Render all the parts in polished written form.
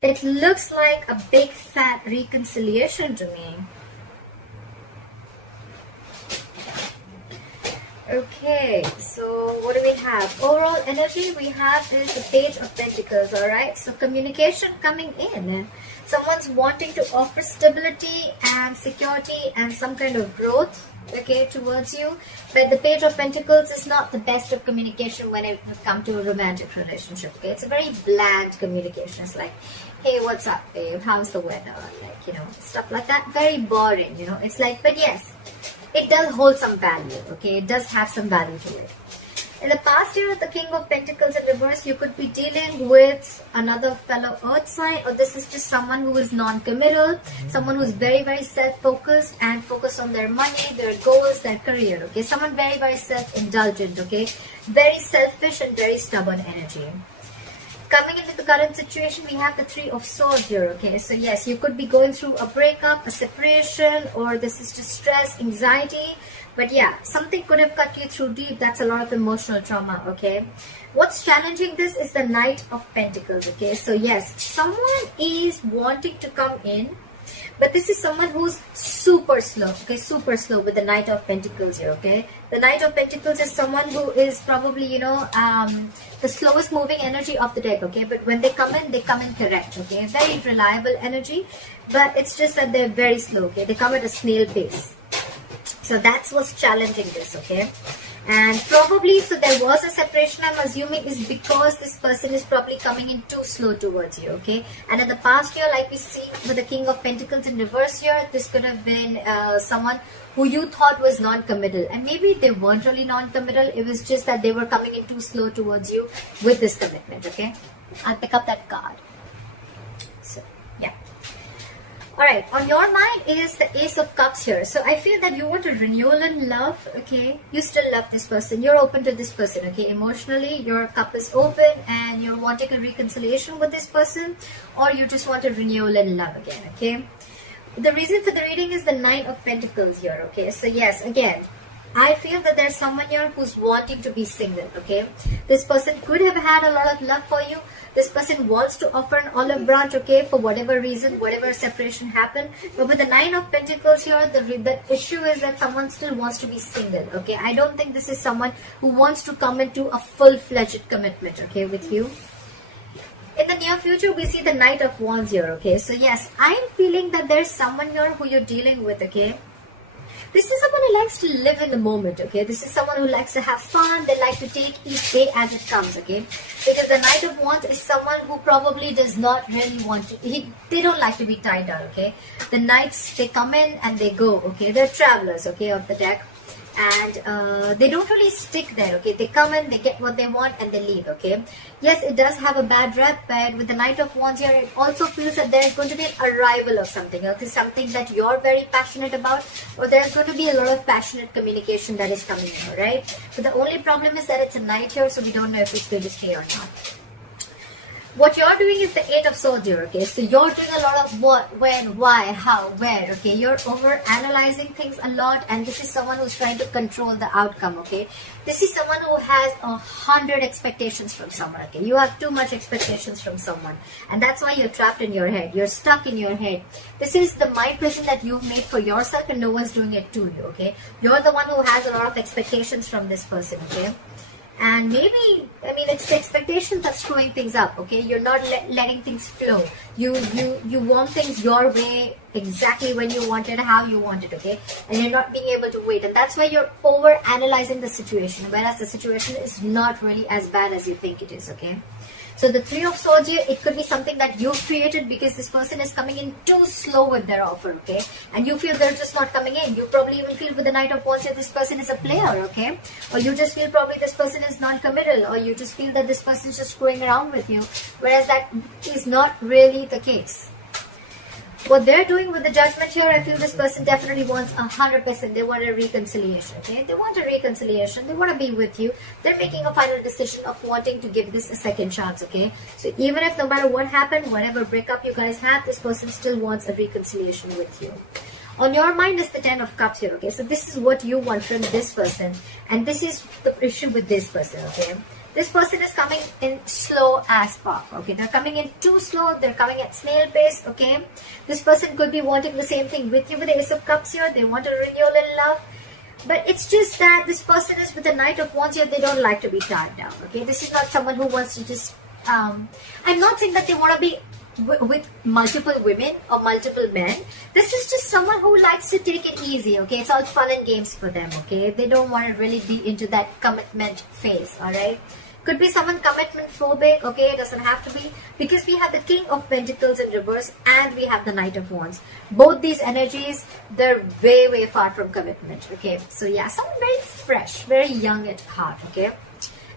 It looks like a big fat reconciliation to me. Okay, so what do we have? Overall energy we have is the Page of Pentacles, alright? So communication coming in. Someone's wanting to offer stability and security and some kind of growth, okay, towards you. But the Page of Pentacles is not the best of communication when it comes to a romantic relationship, okay? It's a very bland communication. It's like, hey, what's up, babe? How's the weather? Like, you know, stuff like that. Very boring, you know? It's like, but yes, it does hold some value, okay? It does have some value to it. In the past year, the King of Pentacles in reverse, you could be dealing with another fellow earth sign, or this is just someone who is non-committal, someone who's very, very self-focused and focused on their money, their goals, their career, okay? Someone very, very self-indulgent, okay? Very selfish and very stubborn energy. Coming into the current situation, we have the Three of Swords here, okay? So yes, you could be going through a breakup, a separation, or this is just stress, anxiety. But yeah, something could have cut you through deep. That's a lot of emotional trauma, okay? What's challenging this is the Knight of Pentacles, okay? So yes, someone is wanting to come in, but this is someone who's super slow, okay? Super slow with the Knight of Pentacles here, okay? The Knight of Pentacles is someone who is probably, you know, the slowest moving energy of the deck, okay? But when they come in correct, okay? Very reliable energy, but it's just that they're very slow, okay? They come at a snail pace. So that's what's challenging this, okay? And probably, so there was a separation, I'm assuming, is because this person is probably coming in too slow towards you, okay? And in the past year, like we see with the King of Pentacles in reverse here, this could have been someone who you thought was non-committal. And maybe they weren't really non-committal. It was just that they were coming in too slow towards you with this commitment, okay? I'll pick up that card. So, yeah. Alright, on your mind is the Ace of Cups here. So I feel that you want a renewal in love, okay? You still love this person. You're open to this person, okay? Emotionally, your cup is open and you're wanting a reconciliation with this person, or you just want a renewal in love again, okay? The reason for the reading is the Nine of Pentacles here, okay? So yes, again, I feel that there's someone here who's wanting to be single, okay? This person could have had a lot of love for you. This person wants to offer an olive branch, okay, for whatever reason, whatever separation happened. But with the Nine of Pentacles here, the issue is that someone still wants to be single, okay? I don't think this is someone who wants to come into a full-fledged commitment, okay, with you. In the near future, we see the Knight of Wands here, okay? So yes, I'm feeling that there's someone here who you're dealing with, okay? This is someone who likes to live in the moment, okay? This is someone who likes to have fun. They like to take each day as it comes, okay? Because the Knight of Wands is someone who probably does not really want to... They don't like to be tied down, okay? The Knights, they come in and they go, okay? They're travelers, okay, of the deck. And they don't really stick there, okay? They come in, they get what they want, and they leave, okay? Yes, it does have a bad rep, but with the Knight of Wands here, it also feels that there's going to be an arrival of something, okay? Something that you're very passionate about, or there's going to be a lot of passionate communication that is coming in, right? But the only problem is that it's a night here, so we don't know if it's going to stay or not. What you're doing is the Eight of Swords here, okay? So you're doing a lot of what, when, why, how, where, okay? You're over-analyzing things a lot, and this is someone who's trying to control the outcome, okay? This is someone who has 100 expectations from someone, okay? You have too much expectations from someone, and that's why you're trapped in your head. You're stuck in your head. This is the mind prison that you've made for yourself, and no one's doing it to you, okay? You're the one who has a lot of expectations from this person, okay? And maybe, I mean, it's the expectation that's screwing things up, okay? You're not letting things flow. You want things your way, exactly when you want it, how you want it, okay? And you're not being able to wait. And that's why you're over-analyzing the situation, whereas the situation is not really as bad as you think it is, okay? So the Three of Swords here, it could be something that you've created because this person is coming in too slow with their offer, okay? And you feel they're just not coming in. You probably even feel with the Knight of Wands that this person is a player, okay? Or you just feel probably this person is non-committal, or you just feel that this person is just screwing around with you, whereas that is not really the case. What they're doing with the Judgment here, I feel this person definitely wants 100%. They want a reconciliation, okay? They want a reconciliation. They want to be with you. They're making a final decision of wanting to give this a second chance, okay? So even if no matter what happened, whatever breakup you guys have, this person still wants a reconciliation with you. On your mind is the Ten of Cups here, okay? So this is what you want from this person. And this is the issue with this person, okay? This person is coming in slow as fuck, okay? They're coming in too slow. They're coming at snail pace, okay? This person could be wanting the same thing with you with the Ace of Cups here. They want a renewal in love. But it's just that this person is with the Knight of Wands here. They don't like to be tied down, okay? This is not someone who wants to just... I'm not saying that they want to be with multiple women or multiple men. This is just someone who likes to take it easy, okay? It's all fun and games for them, okay? They don't want to really be into that commitment phase, all right? Could be someone commitment phobic, okay? It doesn't have to be, because we have the King of Pentacles in reverse and we have the Knight of Wands. Both these energies, they're way far from commitment, okay? So yeah, someone very fresh, very young at heart, okay?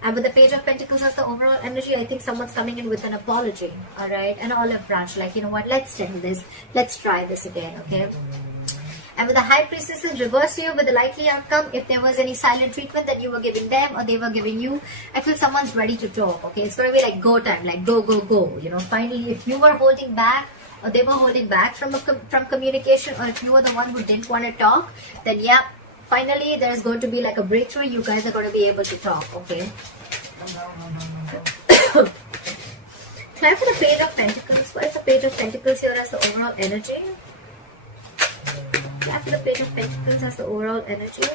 And with the Page of Pentacles as the overall energy, I think someone's coming in with an apology, all right? An olive branch, like, you know what, let's try this. Let's try this again, okay? And with the High Priestess in reverse here, with the likely outcome, if there was any silent treatment that you were giving them or they were giving you, I feel someone's ready to talk, okay? It's going to be like go time, like go, you know? Finally, if you were holding back or they were holding back from communication, or if you were the one who didn't want to talk, then yeah, finally, there's going to be like a breakthrough. You guys are going to be able to talk, okay? Time for the Page of Pentacles. What is the Page of Pentacles here as the overall energy? Time for the Page of Pentacles as the overall energy.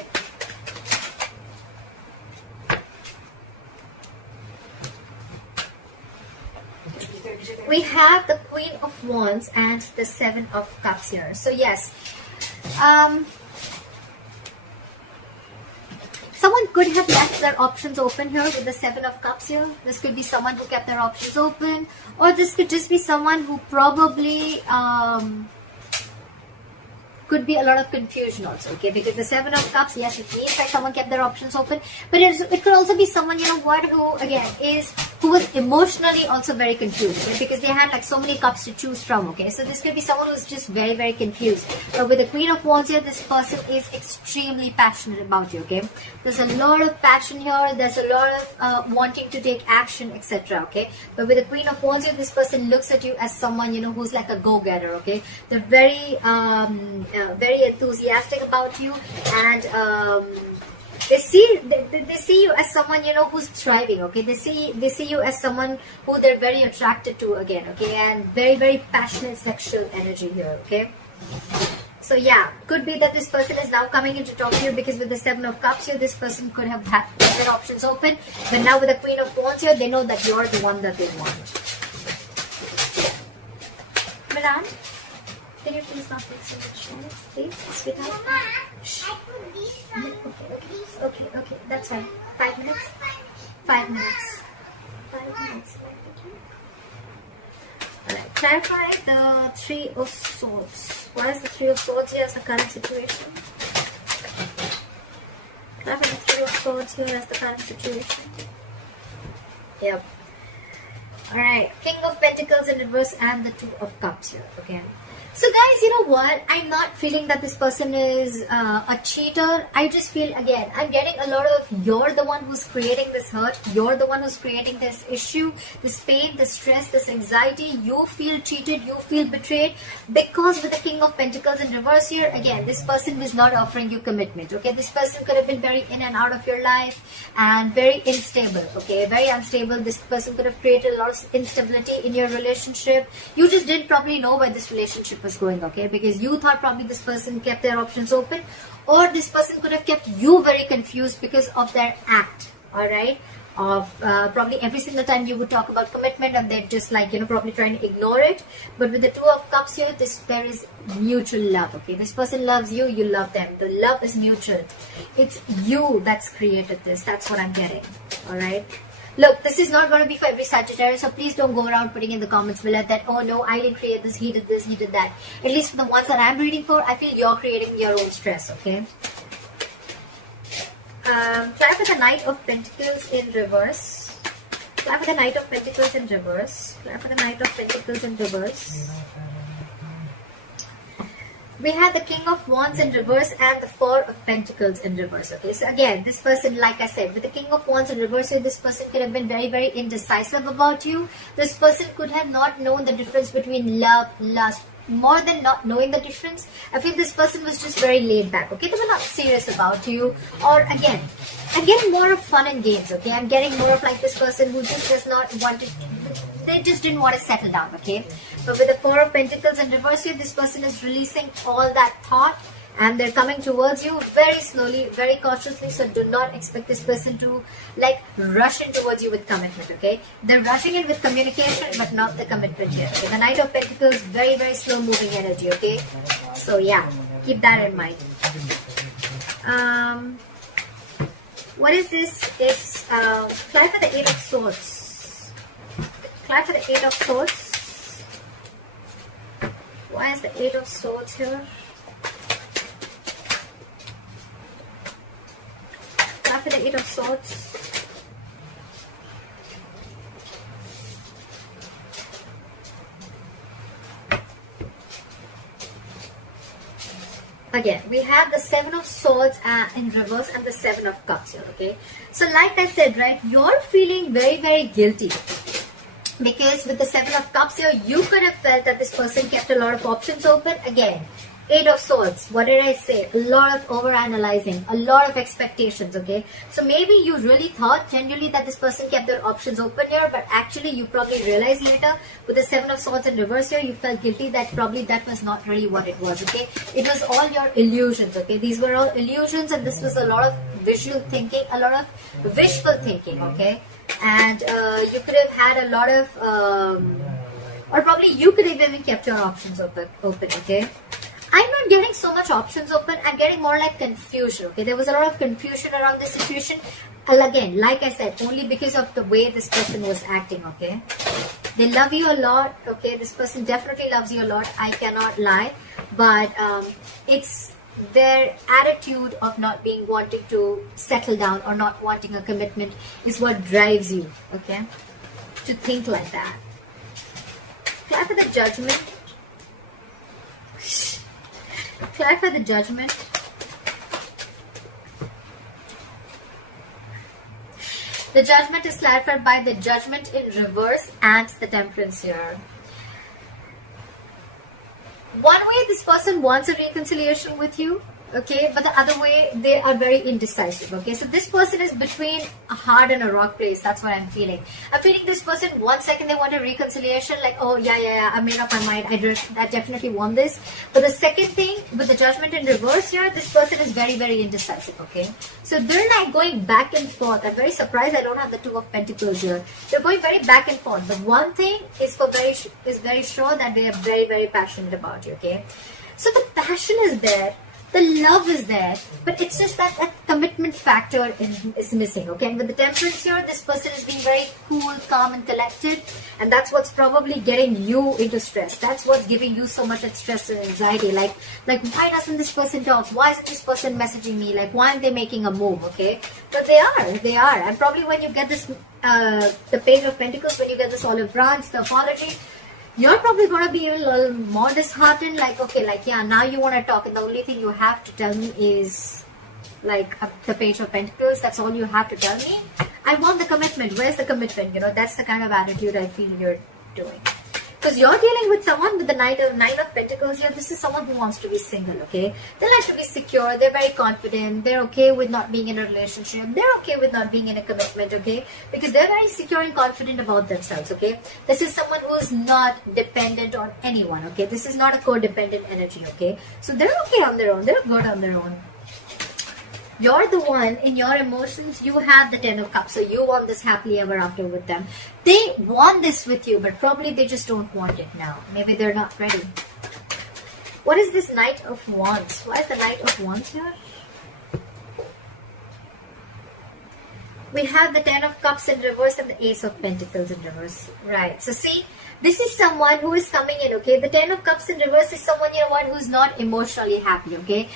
We have the Queen of Wands and the Seven of Cups here. So yes, someone could have left their options open here with the Seven of Cups here. This could be someone who kept their options open, or this could just be someone who probably could be a lot of confusion also, okay? Because the Seven of Cups, yes, it means like someone kept their options open, but it could also be someone, you know what, who again who was emotionally also very confused, okay? Because they had like so many cups to choose from, okay? So this could be someone who's just very confused. But with the Queen of Wands here, this person is extremely passionate about you, okay? There's a lot of passion here. There's a lot of wanting to take action, etc., okay? But with the Queen of Wands here, this person looks at you as someone, you know, who's like a go-getter, okay? They're very enthusiastic about you, and they see you as someone, you know, who's thriving, okay? They see you as someone who they're very attracted to again, okay? And very passionate sexual energy here, okay? So yeah, could be that this person is now coming in to talk to you, because with the Seven of Cups here, this person could have had their options open, but now with the Queen of Wands here, they know that you're the one that they want. Madam, can you please not make so much noise, please, sweetheart? Mama, I put this on. Okay, that's fine. 5 minutes? 5 minutes. 5 minutes. Alright, clarify the Three of Swords. What is the Three of Swords here as the current situation? Clarify the Three of Swords here as the current situation. Yep. Alright, King of Pentacles in reverse and the Two of Cups here, okay? So guys, you know what? I'm not feeling that this person is a cheater. I just feel, again, I'm getting a lot of you're the one who's creating this hurt. You're the one who's creating this issue, this pain, this stress, this anxiety. You feel cheated. You feel betrayed. Because with the King of Pentacles in reverse here, again, this person is not offering you commitment. Okay, this person could have been very in and out of your life and very unstable. Okay, very unstable. This person could have created a lot of instability in your relationship. You just didn't probably know where this relationship was going, okay? Because you thought probably this person kept their options open, or this person could have kept you very confused because of their act, all right? Of probably every single time you would talk about commitment, and they're just like, you know, probably trying to ignore it. But with the Two of Cups here, there is mutual love, okay? This person loves you, you love them. The love is mutual. It's you that's created this. That's what I'm getting, all right? Look, this is not going to be for every Sagittarius, so please don't go around putting in the comments below that, oh no, I didn't create this, he did this, he did that. At least for the ones that I'm reading for, I feel you're creating your own stress, okay? Try for the Knight of Pentacles in reverse. Try for the Knight of Pentacles in reverse. Try for the Knight of Pentacles in reverse. We have the King of Wands in reverse and the Four of Pentacles in reverse. Okay, so again, this person, like I said, with the King of Wands in reverse, this person could have been very indecisive about you. This person could have not known the difference between love, lust, more than not knowing the difference, I feel this person was just very laid back, okay? They were not serious about you. Or again, I'm getting more of fun and games, okay? I'm getting more of like this person who just does not want to, they just didn't want to settle down, okay? But with the Four of Pentacles in reverse here, this person is releasing all that thought, and they're coming towards you very slowly, very cautiously. So do not expect this person to like rush in towards you with commitment, okay? They're rushing in with communication, but not the commitment here, okay? The Knight of Pentacles, very, very slow moving energy, okay? So yeah, keep that in mind. What is this? It's apply for the Eight of Swords. Apply for the Eight of Swords. Why is the Eight of Swords here? After the Eight of Swords. Again, we have the Seven of Swords in reverse and the Seven of Cups here, okay? So like I said, right, you're feeling very, very guilty. Because with the Seven of Cups here, you could have felt that this person kept a lot of options open. Again, Eight of Swords, what did I say? A lot of over-analyzing, a lot of expectations, okay? So maybe you really thought genuinely that this person kept their options open here, but actually you probably realized later with the Seven of Swords in reverse here, you felt guilty that probably that was not really what it was, okay? It was all your illusions, okay? These were all illusions, and this was a lot of visual thinking, a lot of wishful thinking, okay? And you could have had a lot of, or probably you could have even kept your options open, okay? I'm not getting so much options open. I'm getting more like confusion, okay? There was a lot of confusion around this situation. And again, like I said, only because of the way this person was acting, okay? They love you a lot, okay? This person definitely loves you a lot. I cannot lie. But it's their attitude of not being wanting to settle down or not wanting a commitment is what drives you, okay? To think like that. Clap for the Judgment. Clarify the Judgment. The Judgment is clarified by the Judgment in reverse and the Temperance here. One way this person wants a reconciliation with you, okay, but the other way they are very indecisive, okay? So this person is between a hard and a rock place. That's what I'm feeling. I'm feeling this person, 1 second they want a reconciliation, like, oh yeah, I made up my mind, I definitely want this. But the second thing, with the Judgment in reverse here, this person is very, very indecisive, okay? So they're like going back and forth. I'm very surprised I don't have the Two of Pentacles here. They're going very back and forth. But one thing is very sure that they are very, very passionate about you, okay? So the passion is there. The love is there, but it's just that commitment factor is missing, okay? And with the Temperance here, this person is being very cool, calm, and collected, and that's what's probably getting you into stress. That's what's giving you so much stress and anxiety. Like why doesn't this person talk? Why isn't this person messaging me? Like, why aren't they making a move, okay? But they are. And probably when you get this, the Page of Pentacles, when you get this olive branch, the apology, you're probably going to be a little more disheartened, like, okay, like, yeah, now you want to talk, and the only thing you have to tell me is, like, the Page of Pentacles. That's all you have to tell me. I want the commitment. Where's the commitment? You know, that's the kind of attitude I feel you're doing. Because you're dealing with someone with the Nine of Pentacles here. This is someone who wants to be single, okay? They like to be secure. They're very confident. They're okay with not being in a relationship. They're okay with not being in a commitment, okay? Because they're very secure and confident about themselves, okay? This is someone who is not dependent on anyone, okay? This is not a codependent energy, okay? So they're okay on their own. They're good on their own. You're the one, in your emotions, you have the Ten of Cups. So you want this happily ever after with them. They want this with you, but probably they just don't want it now. Maybe they're not ready. What is this Knight of Wands? Why is the Knight of Wands here? We have the Ten of Cups in reverse and the Ace of Pentacles in reverse. Right. So see, this is someone who is coming in, okay? The Ten of Cups in reverse is someone, you know what, who's not emotionally happy, okay?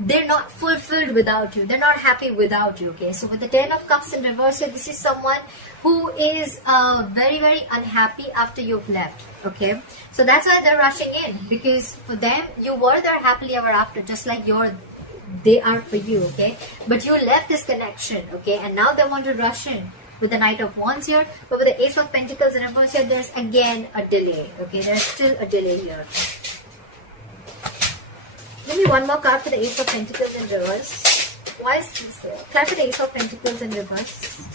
They're not fulfilled without you. They're not happy without you, okay? So with the Ten of Cups in reverse here, this is someone who is very, very unhappy after you've left, okay? So that's why they're rushing in, because for them, you were there happily ever after, just like they are for you, okay? But you left this connection, okay? And now they want to rush in with the Knight of Wands here. But with the Ace of Pentacles in reverse here, there's again a delay, okay? There's still a delay here. Give me one more card for the Ace of Pentacles in reverse. Why is this here? Card for the Ace of Pentacles in reverse.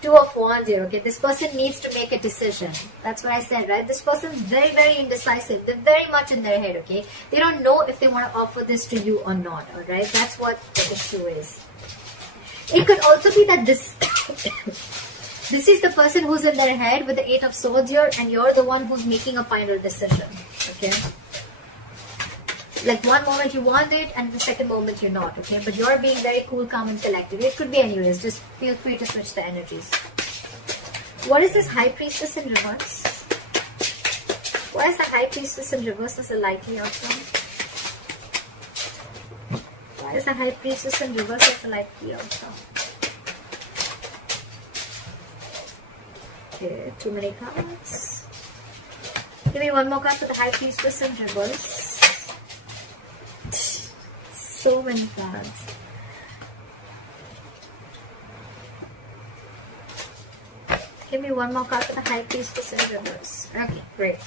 Two of Wands here, okay? This person needs to make a decision. That's what I said, right? This person's very, very indecisive. They're very much in their head, okay? They don't know if they want to offer this to you or not, alright? That's what the issue is. It could also be that this this is the person who's in their head with the Eight of Swords here, and you're the one who's making a final decision, okay? Like one moment you want it and the second moment you're not, okay? But you're being very cool, calm and collected. It could be anyways. Just feel free to switch the energies. What is this High Priestess in reverse? Why is the High Priestess in reverse as a likely outcome? Why is the High Priestess in reverse as a likely outcome? Okay, too many cards. Give me one more card for the High Priestess in reverse. So many cards. Give me one more card for the High Priestess in reverse. Okay, great.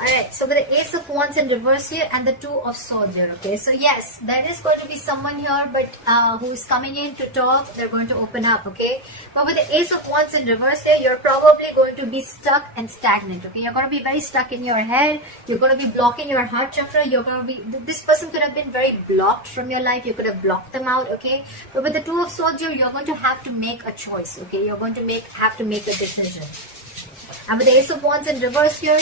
Alright, so with the Ace of Wands in reverse here and the Two of Swords here, okay? So yes, there is going to be someone here but who is coming in to talk. They're going to open up, okay? But with the Ace of Wands in reverse here, you're probably going to be stuck and stagnant, okay? You're going to be very stuck in your head. You're going to be blocking your heart chakra. You're going to be... This person could have been very blocked from your life. You could have blocked them out, okay? But with the Two of Swords here, you're going to have to make a choice, okay? You're going to have to make a decision. And with the Ace of Wands in reverse here,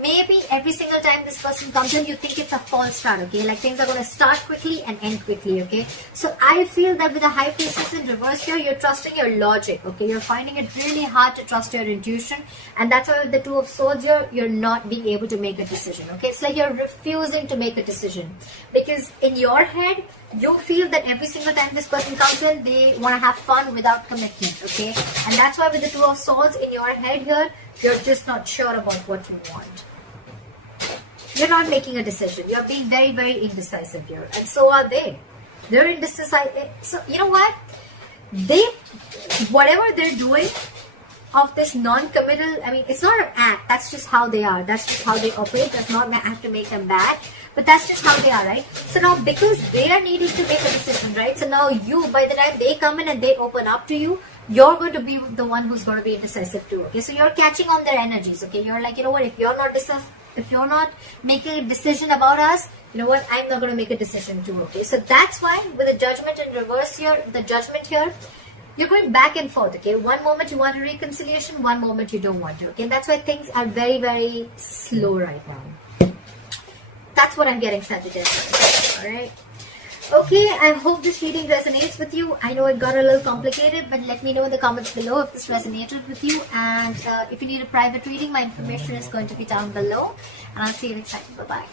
maybe every single time this person comes in, you think it's a false start, okay? Like things are going to start quickly and end quickly, okay? So I feel that with the High Priestess in reverse here, you're trusting your logic, okay? You're finding it really hard to trust your intuition. And that's why with the Two of Swords here, you're not being able to make a decision, okay? It's like you're refusing to make a decision. Because in your head, you feel that every single time this person comes in, they want to have fun without commitment, okay? And that's why with the Two of Swords in your head here, you're just not sure about what you want. You're not making a decision. You're being very, very indecisive here. And so are they. They're indecisive. So, you know what? Whatever they're doing of this non-committal, I mean, it's not an act. That's just how they are. That's just how they operate. Does not have to make them bad. But that's just how they are, right? So now, because they are needing to make a decision, right? So now you, by the time they come in and they open up to you, you're going to be the one who's going to be indecisive too, okay? So you're catching on their energies, okay? You're like, you know what, if you're not making a decision about us, you know what, I'm not going to make a decision too, okay? So that's why with the Judgment in reverse here, the Judgment here, you're going back and forth, okay? One moment you want a reconciliation, one moment you don't want to, okay? And that's why things are very, very slow right now. That's what I'm getting, Sagittarius, alright? Okay, I hope this reading resonates with you. I know it got a little complicated, but let me know in the comments below if this resonated with you. And if you need a private reading, my information is going to be down below. And I'll see you next time. Bye-bye.